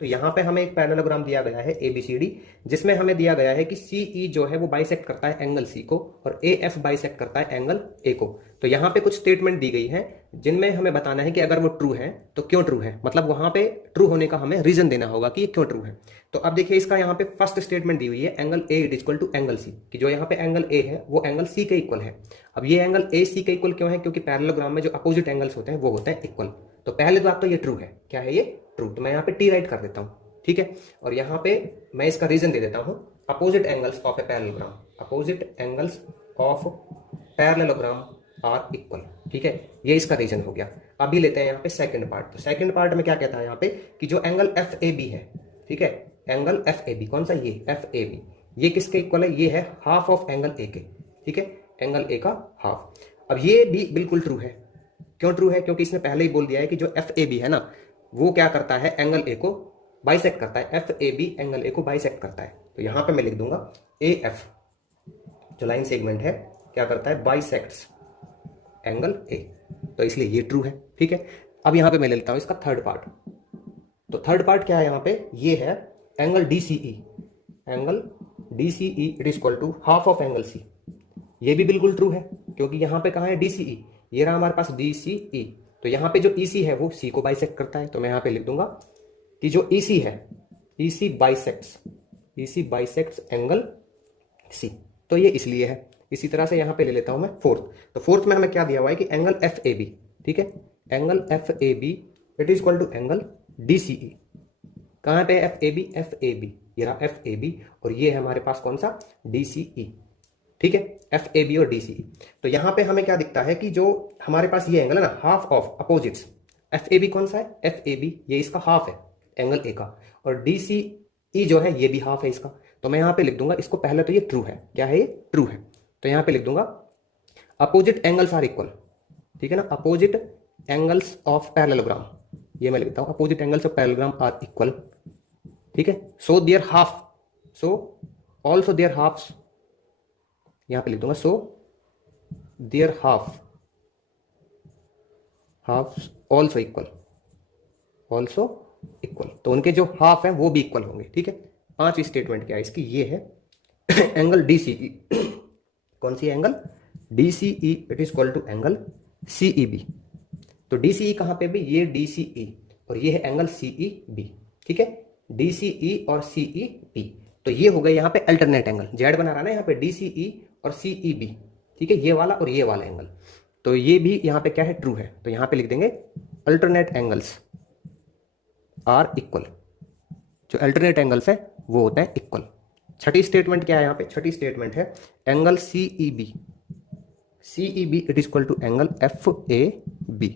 तो यहाँ पे हमें एक पैरेललोग्राम दिया गया है ABCD, जिसमें हमें दिया गया है कि CE जो है वो बाइसेक्ट करता है एंगल C को और AF बाइसेक्ट करता है एंगल A को। तो यहाँ पे कुछ स्टेटमेंट दी गई है जिनमें हमें बताना है कि अगर वो ट्रू है तो क्यों ट्रू है, मतलब वहां पे ट्रू होने का हमें रीजन देना होगा कि ये क्यों ट्रू है। तो अब देखिए इसका यहाँ पे फर्स्ट स्टेटमेंट दी हुई है angle A is equal to angle C, कि जो यहाँ पे एंगल A है वो एंगल C के इक्वल है। अब ये एंगल AC के इक्वल क्यों है, क्योंकि पैरेललोग्राम में जो अपोजिट एंगल्स होते हैं वो होते हैं इक्वल। तो पहले बात तो ये ट्रू है, क्या है ये ट्रू, तो मैं यहाँ पे T राइट कर देता हूँ, ठीक है। और यहाँ पे मैं इसका रीजन दे देता हूँ opposite angles of a parallelogram, opposite angles of parallelogram are equal, ठीक है, ये इसका रीजन हो गया। अभी लेते हैं यहाँ पे सेकंड पार्ट। तो सेकंड पार्ट में क्या कहता है यहाँ पे कि जो एंगल FAB है, ठीक है, एंगल FAB कौन सा, ये FAB, ये किसके इक्वल है, ये है हाफ ऑफ एंगल A के, ठीक है, एंगल A का हाफ। अब ये भी बिल्कुल ट्रू है, क्यों ट्रू है, क्योंकि इसने पहले ही बोल दिया है कि जो FAB है ना वो क्या करता है एंगल A को बाइसेक्ट करता है, FAB एंगल A को बाइसेक्ट करता है। तो यहां पे मैं लिख दूंगा AF जो लाइन सेगमेंट है क्या करता है, बाइसेक्ट्स एंगल A, तो इसलिए ये ट्रू है, ठीक है। अब यहां पे मैं ले लेता हूं इसका थर्ड पार्ट। तो थर्ड पार्ट क्या है यहाँ पे, ये है angle DCE, angle DCE it is equal to half of angle C, ये भी बिल्कुल ट्रू है क्योंकि यहाँ पे कहाँ है DCE, ये रहा हमारे पास DCE। तो यहाँ पे जो EC है वो C को बाइसेक्ट करता है, तो मैं यहाँ पे लिख दूंगा कि जो EC है EC बाइसेक्ट्स एंगल C, तो ये इसलिए है। इसी तरह से यहाँ पे ले लेता हूं मैं फोर्थ। तो फोर्थ में हमें क्या दिया हुआ है कि एंगल FAB, ठीक है, angle FAB it is equal to angle DCE, कहाँ पे FAB ये रहा FAB और ये है हमारे पास कौन सा DCE, ठीक है, FAB और DCE। तो यहाँ पे हमें क्या दिखता है कि जो हमारे पास ये एंगल है ना हाफ ऑफ अपोजिट्स, FAB कौन सा है, FAB ये इसका हाफ है एंगल A का, और DCE जो है ये भी हाफ है इसका। तो मैं यहाँ पे लिख दूंगा इसको, पहले तो ये ट्रू है, क्या है ये ट्रू है, तो यहाँ पे लिख दूंगा अपोजिट एंगल्स आर इक्वल, ठीक है ना, अपोजिट एंगल्स ऑफ पैरेललोग्राम, ये मैं लिखता हूँ opposite angles of parallelogram are equal, ठीक है। So their half, so also their halves, यहाँ पे लिख दूंगा so their halves also equal, also equal, तो उनके जो हाफ है वो भी इक्वल होंगे, ठीक है। पांचवी स्टेटमेंट क्या है इसकी, ये है एंगल DCE, कौन सी angle DCE it is equal to angle CEB। तो DCE कहां पे भी, ये DCE और ये है एंगल CEB, ठीक है, DCE और CEB। तो ये हो गए यहाँ पे अल्टरनेट एंगल, जेड बना रहा ना यहाँ पे DCE और CEB, ठीक है, ये वाला और ये वाला एंगल। तो ये भी यहाँ पे क्या है ट्रू है, तो यहाँ पे लिख देंगे अल्टरनेट एंगल्स आर इक्वल, जो अल्टरनेट एंगल्स है वो होते हैं इक्वल। छठी स्टेटमेंट क्या है यहाँ पे, छठी स्टेटमेंट है angle CEB it is equal to angle FAB।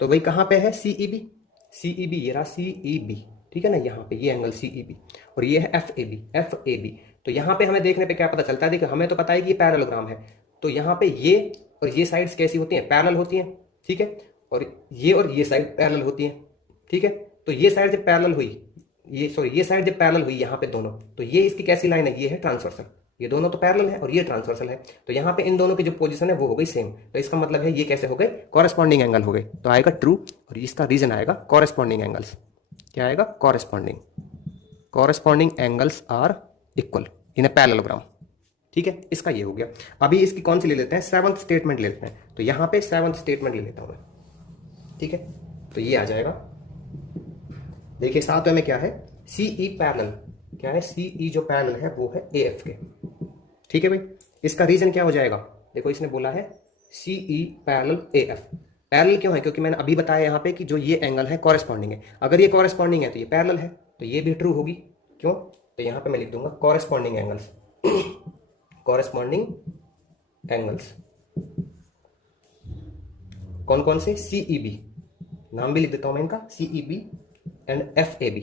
तो भाई कहाँ पे है CEB ये रहा CEB, ठीक है ना, यहाँ पे ये एंगल CEB और ये है FAB। तो यहाँ पे हमें देखने पे क्या पता चलता है, देखिए हमें तो पता है कि ये पैरेललोग्राम है, तो यहाँ पे ये और ये साइड्स कैसी होती हैं, पैरेलल होती हैं, ठीक है, और ये साइड पैरेलल होती हैं, ठीक है। तो ये साइड जब पैरेलल हुई, ये साइड जब पैरेलल हुई यहाँ पे दोनों, तो ये इसकी कैसी लाइन है, ये है ट्रांसवर्सल, ये दोनों तो पैरेलल है और ये ट्रांसवर्सल है। तो यहाँ पे इन दोनों की जो पोजीशन है वो हो गई सेम, तो इसका मतलब है ये कैसे हो गए, कॉरेस्पॉन्डिंग एंगल हो गए। तो आएगा ट्रू और इसका रीजन आएगा कॉरेस्पॉन्डिंग एंगल्स, क्या आएगा corresponding angles are equal in a parallelogram, ठीक है, इसका ये हो गया। अभी इसकी कौन सी ले लेते हैं, सेवंथ स्टेटमेंट ले लेते हैं। तो यहाँ पे सेवंथ स्टेटमेंट ले लेता हूँ मैं, ठीक है। तो ये आ जाएगा, देखिए सातवें में क्या है, CE पैरेलल, क्या है CE जो पैरेलल है वो है AF के, ठीक है भाई। इसका रीजन क्या हो जाएगा, देखो इसने बोला है CE पैरेलल AF, पैरेलल क्यों है, क्योंकि मैंने अभी बताया यहाँ पे कि जो ये एंगल है कॉरेस्पॉन्डिंग है, अगर ये कॉरेस्पॉन्डिंग है तो ये पैरेलल है, तो ये भी ट्रू होगी, क्यों, तो यहाँ पे मैं लिख दूंगा कॉरेस्पॉन्डिंग एंगल्स कौन कौन से, CEB, नाम भी लिख देता हूं मैं इनका, CEB and FAB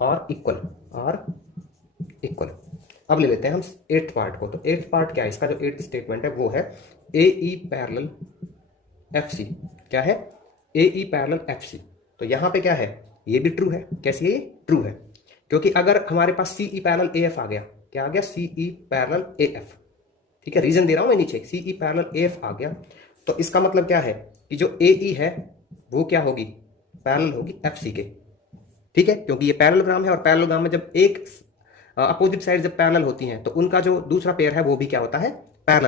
are equal. अब ले लेते हैं हम एट्थ पार्ट को। तो एट्थ पार्ट क्या है इसका, जो एट्थ स्टेटमेंट है वो है AE पैरेलल FC, क्या है AE पैरेलल FC। तो यहां पे क्या है, ये भी ट्रू है, कैसे ये ट्रू है, क्योंकि अगर हमारे पास CE पैरेलल AF आ गया, क्या आ गया CE पैरेलल AF, ठीक है, रीजन दे रहा हूं मैं नीचे, CE पैरेलल AF आ गया, तो इसका मतलब क्या है कि जो AE है वो क्या होगी, पैरेलल होगी FC के, ठीक है, क्योंकि ये पैरेललोग्राम है और पैरेललोग्राम में जब एक अपोजिट साइड जब पैरेलल होती हैं तो उनका जो दूसरा पेयर है वो भी क्या होता है, पैरेलल।